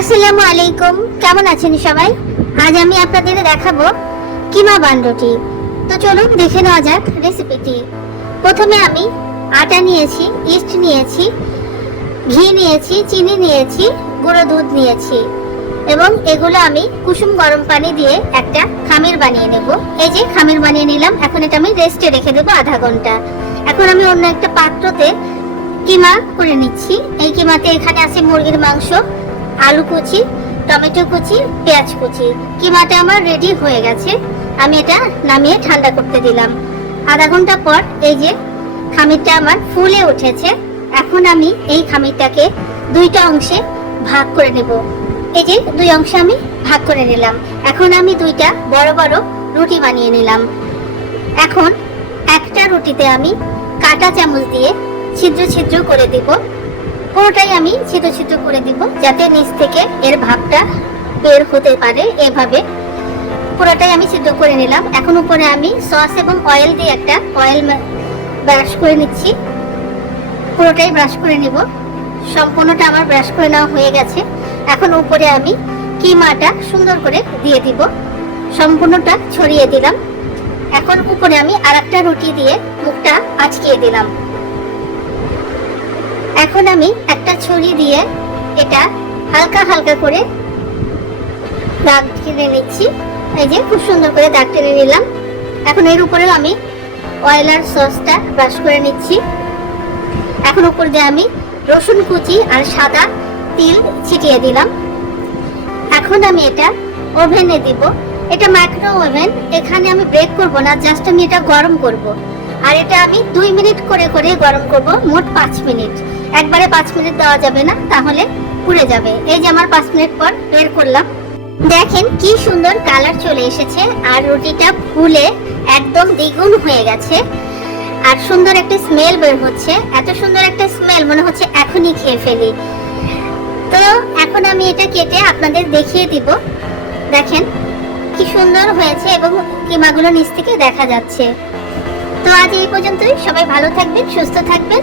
আসসালামু আলাইকুম। কেমন আছেন সবাই? আজ আমি আপনাদের দেখাবো কিমা বান্ডটি তো চলুন দেখে নেওয়া যাক রেসিপিটি প্রথমে আমি আটা নিয়েছি ইস্ট নিয়েছি, ঘি নিয়েছি, চিনি নিয়েছি, গুঁড়ো দুধ নিয়েছি এবং এগুলো আমি কুসুম গরম পানি দিয়ে একটা খামির বানিয়ে নেব। এই যে খামির বানিয়ে নিলাম, এখন এটা আমি রেস্টে রেখে দেবো আধা ঘণ্টা। এখন আমি অন্য একটা পাত্রতে কিমা করে নিচ্ছি। এই কিমাতে এখানে আছে মুরগির মাংস আলু কুচি, টমেটো কুচি, পেঁয়াজ কুচি। কিমাটা আমার রেডি হয়ে গেছে, আমি এটা নামিয়ে ঠান্ডা করতে দিলাম। আধা ঘণ্টা পর এই যে খামিরটা আমার ফুলে উঠেছে, এখন আমি এই খামিরটাকে দুইটা অংশে ভাগ করে নেব। এই যে দুই অংশে আমি ভাগ করে নিলাম। এখন আমি দুইটা বড় বড় রুটি বানিয়ে নিলাম। এখন একটা রুটিতে আমি কাটা চামচ দিয়ে ছিদ্র ছিদ্র করে দিব। পুরোটাই আমি ছিদ্র ছিদ্র করে দিব, যাতে নিচ থেকে এর ভাবটা বের হতে পারে এভাবে। পুরোটাই আমি সিদ্ধ করে নিলাম। এখন উপরে আমি সস এবং অয়েল দিয়ে একটা অয়েল ব্রাশ করে নিচ্ছি। পুরোটাই ব্রাশ করে নিব। সম্পূর্ণটা আমার ব্রাশ করে নেওয়া হয়ে গেছে। এখন উপরে আমি কিমাটা সুন্দর করে দিয়ে দিব। সম্পূর্ণটা ছড়িয়ে দিলাম। এখন উপরে আমি আরেকটা রুটি দিয়ে মুখটা আটকিয়ে দিলাম। এখন আমি একটা ছুরি দিয়ে এটা হালকা হালকা করে দাগ টেনে নিচ্ছি। এই যে খুব সুন্দর করে দাগ টেনে নিলাম। এখন এর উপরেও আমি অয়েলার সসটা ব্রাশ করে নিচ্ছি। এখন উপর দিয়ে আমি রসুন কুচি আর সাদা তিল ছিটিয়ে দিলাম। এখন আমি এটা ওভেনে দিব। এটা মাইক্রো ওভেন, এখানে আমি ব্রেক করব না, জাস্ট আমি এটা গরম করব। আর এটা আমি দুই মিনিট করে করে গরম করব, মোট পাঁচ মিনিট। একবারে পাঁচ মিনিট দেওয়া যাবে না, তাহলে পুড়ে যাবে। এই যে আমার পাঁচ মিনিট পর বের করলাম। দেখেন কি সুন্দর কালার চলে এসেছে, আর রুটিটা ফুলে একদম দ্বিগুণ হয়ে গেছে। আর সুন্দর একটা স্মেল বের হচ্ছে, এত সুন্দর একটা স্মেল মনে হচ্ছে এখনই খেয়ে ফেলি। তো এখন আমি এটা কেটে আপনাদের দেখিয়ে দিব। দেখেন কি সুন্দর হয়েছে এবং কিমাগুলো নিচ থেকে দেখা যাচ্ছে। তো আজ এই পর্যন্তই। সবাই ভালো থাকবেন, সুস্থ থাকবেন।